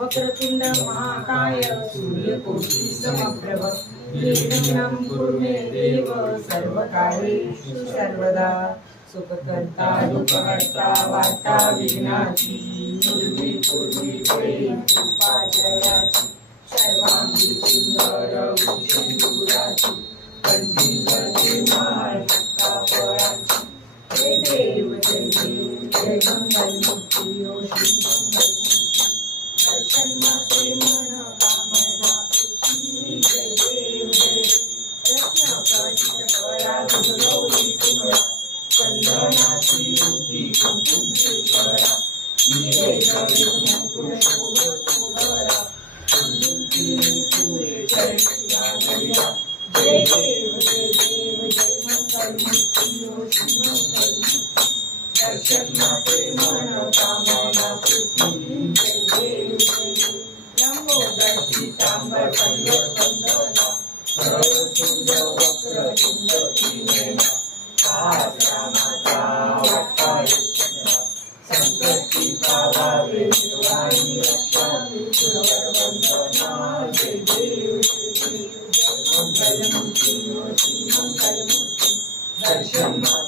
वक्रतुण्ड महाकाय सूर्यकोटि समप्रभ। निर्गुणं कुर्मे देव सर्वकार्येषु सर्वदा सुखकर्ता दुःखहर्ता वार्ता विघ्नाची दुर्वी पूर्वी फळे कृपाचयाची सर्वांगी सुंदर उशेंदुराची कंठी सजे देव देव I.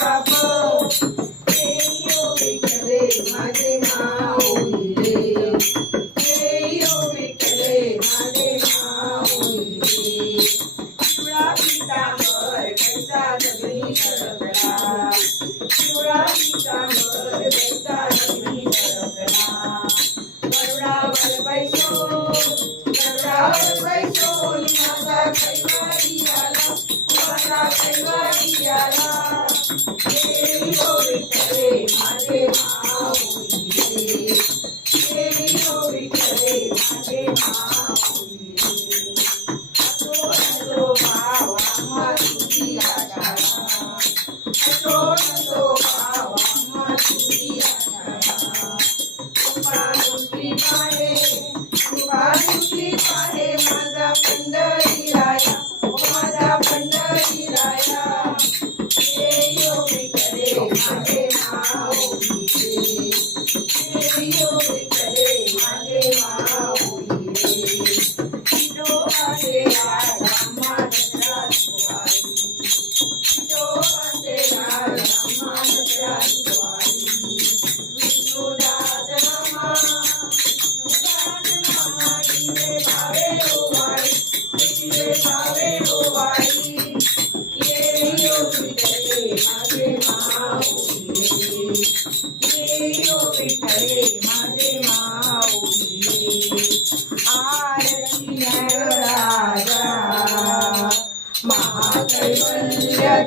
Bye. तुझी पाहे माझा पंढर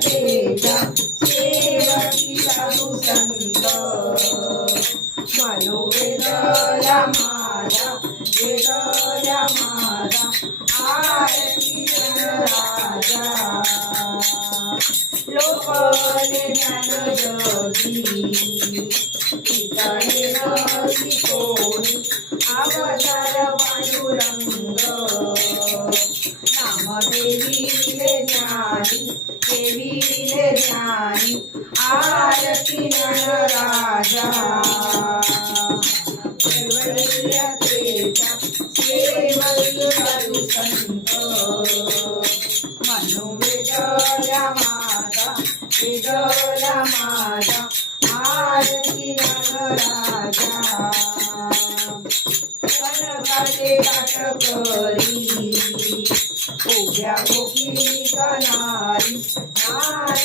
तेजा सेवकी साधू संत मनोवेदला वेदला आरती राजा लोकले ज्ञान जगी पितळे नसी कोणी अवतार राजा. कैवल्यतेचा केवल हरी संत मनोवेदला माझा वेदला माझा आरती राजा कनकाचे काटकरी उभ्या गोपी कनारी नारद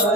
说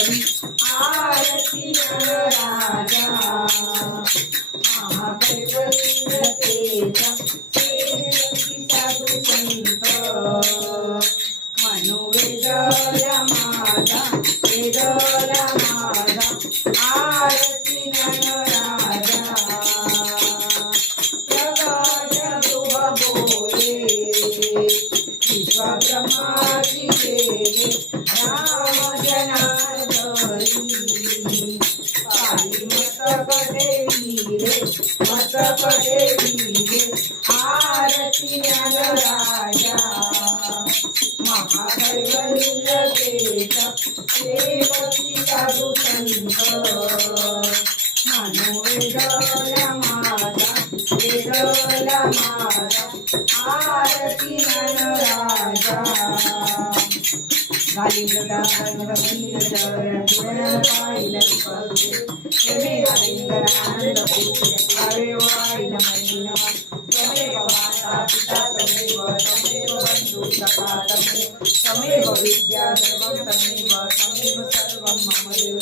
तमेव विद्या सर्वं तमेव तमेव सर्वं मम देव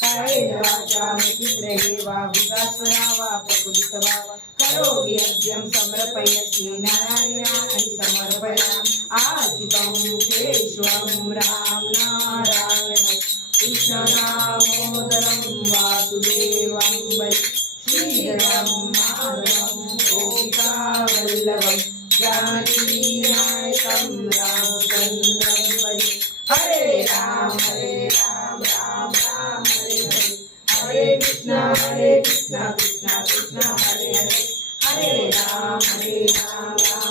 कायेन वाचा वा भुजासुरा वा प्रकुलित वा करोमि यज्ञं समर्पयसि नारायणानि समर्पयामि। આજ કૌકેશ્વરમ રામ નારાયણ કૃષ્ણદામોદરમ વાસુદેવમ શ્રીરામ માધવમ ગોપિકા વલ્લભમ જાનકીનાયકમ રામચંદ્રમ હરે રામ હરે રામ રામ રામ હરે હરે હરે કૃષ્ણ હરે કૃષ્ણ કૃષ્ણ કૃષ્ણ હરે હરે હરે રામ હરે રામ રામ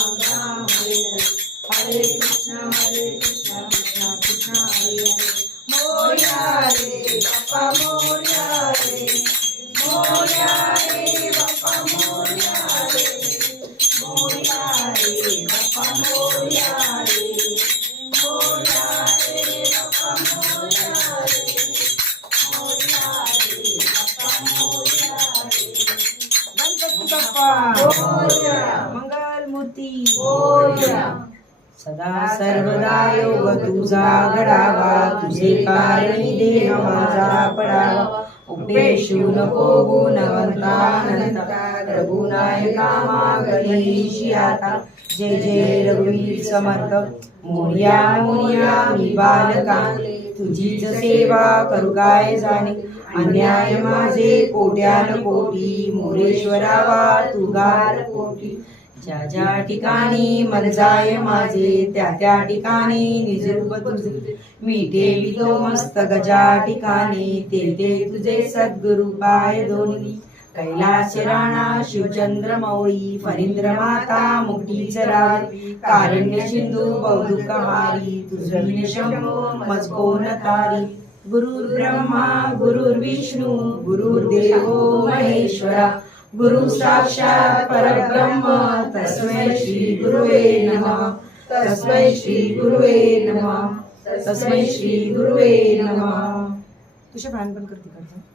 सदा सर्वदा योग तुझा घडावा तुझे कारणी देह माझा पडावा. उपेशू नको गुणवंतानंता रघुनायका मागणीशी आता. जय जय रघुवीर समर्थ मोर्या मोर्या मी बालका. तुझीच सेवा करू काय जाणे? अन्याय माझे कोट्यान कोटी मोरेश्वरावा तू गाल कोटी. ज्या ज्या ठिकाणी मन जाय माझे त्या त्या ठिकाणी निज रूप तुझे. मी ठेवितो मस्तक ज्या ठिकाणी ते ते तुझे सद्गुरु पाय दोन्ही. कैलास राणा शिवचंद्र मौळी फरिंद्र माता मुक्तीच रावी कारण्य सिंधू बौद्धुकहारी तुझी शंभो मजकोन तारी. गुरुर्ब्रह्मा गुरुर्विष्णू गुरुर्देवो महेश्वरा. गुरु साक्षात परब्रह्म तस्मै श्री गुरुवे नमः तस्मै श्री गुरुवे नमः तस्मै श्री गुरुवे नमः. तुझ्या प्राण पण करते करते